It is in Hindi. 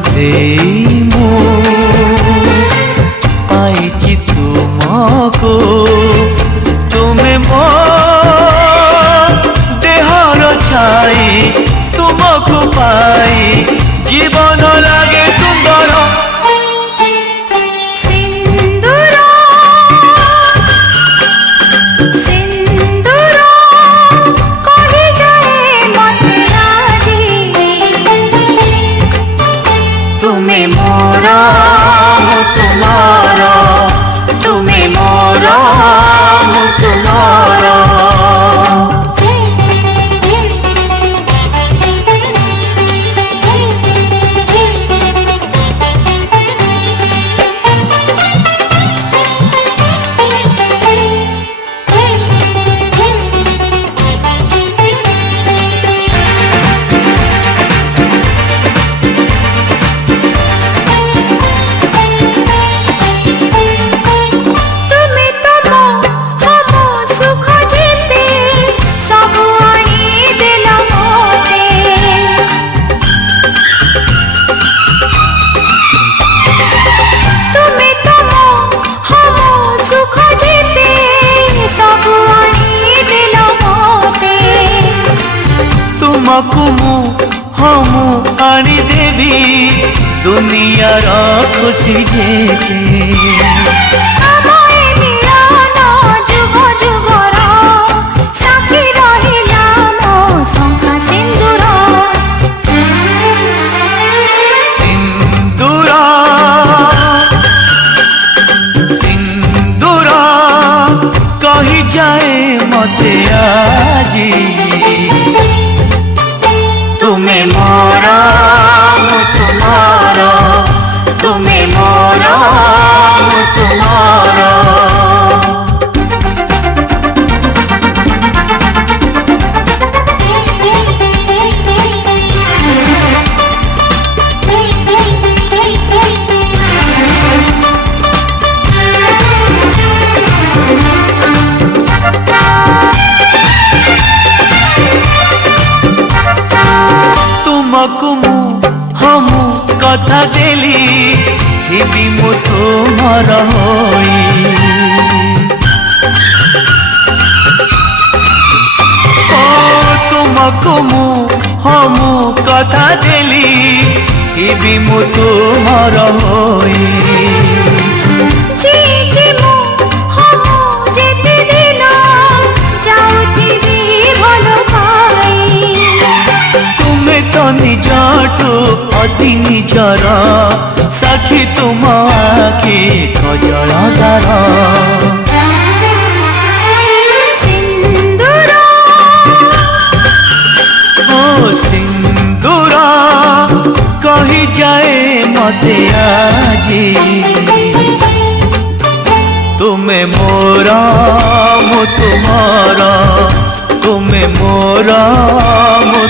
देई मु पाइछि तुमको तुमे मो देहर छाई तुमको पाई जीवन लागे सुंदर तुम्हें मोरा तुम्हारा तुम्हें मोरा तुम्हारा तुमको हम आनी देवी दुनियार खुशी जेते कही जाए मते आजी तुम्हें मोरा तुम्हारा तुम्हें मोरा तुम्हारा तुमको हम कथा देली जीवी मु तुमर होई तुमको हम कथा देली जीवी मु तुमर होई निजठू अति निजर साखी तुम आखि कजलदार ओ सिंदूर कही जाए मते आजी तुम्हें मोरा मु तुम्हारा तुम्हें मोरा मु